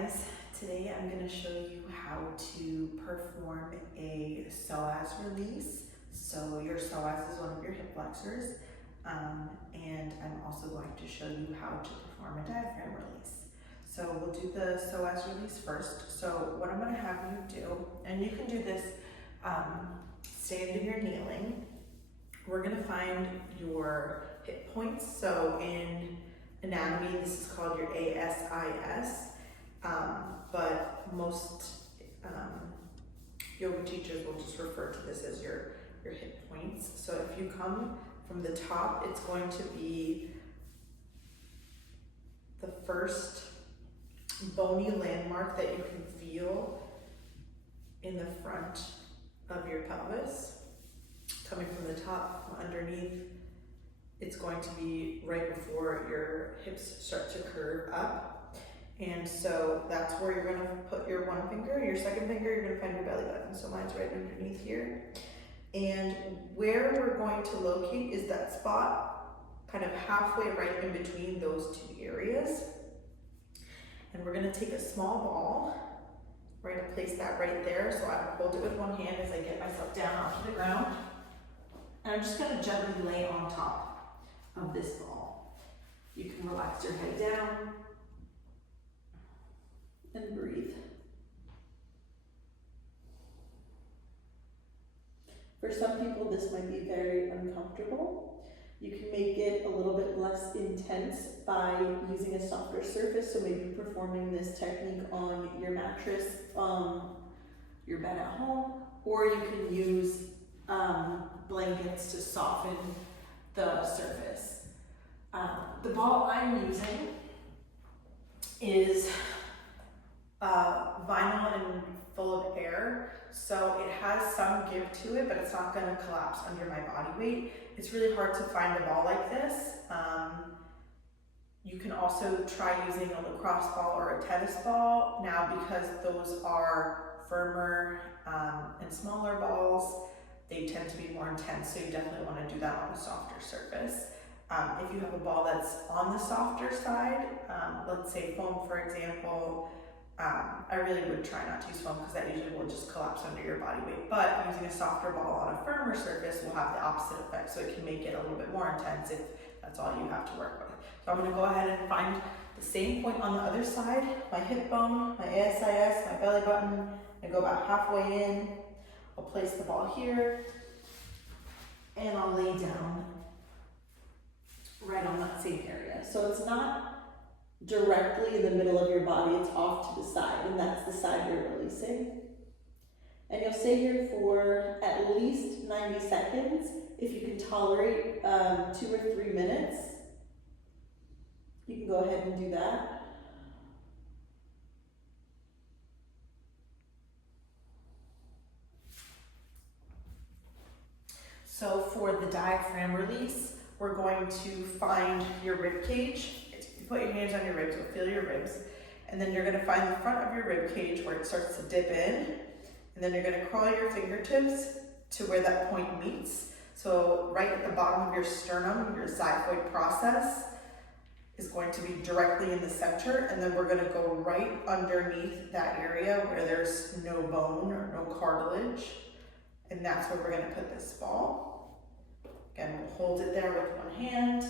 guys, today I'm going to show you how to perform a psoas release. So your psoas is one of your hip flexors, and I'm also going to show you how to perform a diaphragm release. So we'll do the psoas release first. So what I'm going to have you do, and you can do this standing or kneeling, we're going to find your hip points. So in anatomy, this is called your ASIS, but most yoga teachers will just refer to this as your hip points. So if you come from the top, it's going to be the first bony landmark that you can feel in the front of your pelvis. Coming from the top, from underneath, it's going to be right before your hips start to curve up. And so that's where you're gonna put your one finger. Your second finger, you're gonna find your belly button. So mine's right underneath here. And where we're going to locate is that spot kind of halfway right in between those two areas. And we're gonna take a small ball. We're gonna place that right there. So I hold it with one hand as I get myself down onto the ground. And I'm just gonna gently lay on top of this ball. You can relax your head down and breathe. For some people, this might be very uncomfortable. You can make it a little bit less intense by using a softer surface. So maybe performing this technique on your mattress, your bed at home, or you can use blankets to soften the surface. The ball I'm using is vinyl and full of air, so it has some give to it, but it's not going to collapse under my body weight. It's really hard to find a ball like this. You can also try using a lacrosse ball or a tennis ball. Now, because those are firmer and smaller balls, they tend to be more intense, so you definitely want to do that on a softer surface. If you have a ball that's on the softer side, let's say foam, for example, I really would try not to use foam because that usually will just collapse under your body weight. But using a softer ball on a firmer surface will have the opposite effect, so it can make it a little bit more intense if that's all you have to work with. So I'm going to go ahead and find the same point on the other side, my hip bone, my ASIS, my belly button. I go about halfway in. I'll place the ball here, and I'll lay down right on that same area. So it's not directly in the middle of your body, it's off to the side, and that's the side you're releasing. And you'll stay here for at least 90 seconds. If you can tolerate 2 or 3 minutes, you can go ahead and do that. So for the diaphragm release, we're going to find your rib cage. You put your hands on your ribs, you'll feel your ribs. And then you're gonna find the front of your rib cage where it starts to dip in. And then you're gonna crawl your fingertips to where that point meets. So right at the bottom of your sternum, your xiphoid process is going to be directly in the center. And then we're gonna go right underneath that area where there's no bone or no cartilage. And that's where we're gonna put this ball. Again, we'll hold it there with one hand.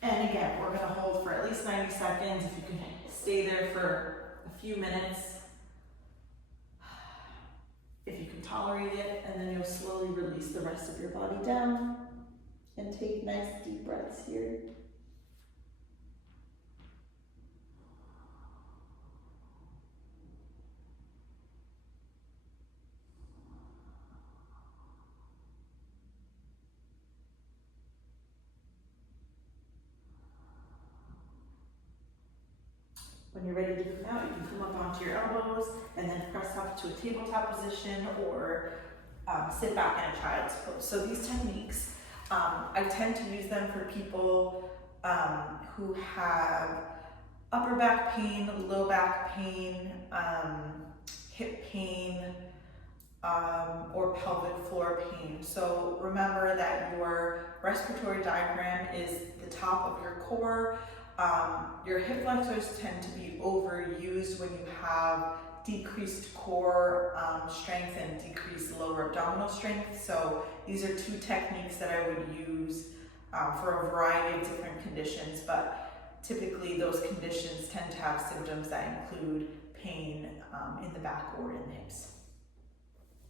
And again, we're gonna hold for at least 90 seconds. If you can stay there for a few minutes, if you can tolerate it, and then you'll slowly release the rest of your body down and take nice deep breaths here. When you're ready to come out, you can come up onto your elbows and then press up to a tabletop position or sit back in a child's pose. So these techniques, I tend to use them for people who have upper back pain, low back pain, hip pain, or pelvic floor pain. So remember that your respiratory diaphragm is the top of your core. Your hip flexors tend to be overused when you have decreased core strength and decreased lower abdominal strength. So these are two techniques that I would use for a variety of different conditions, but typically those conditions tend to have symptoms that include pain in the back or in the hips.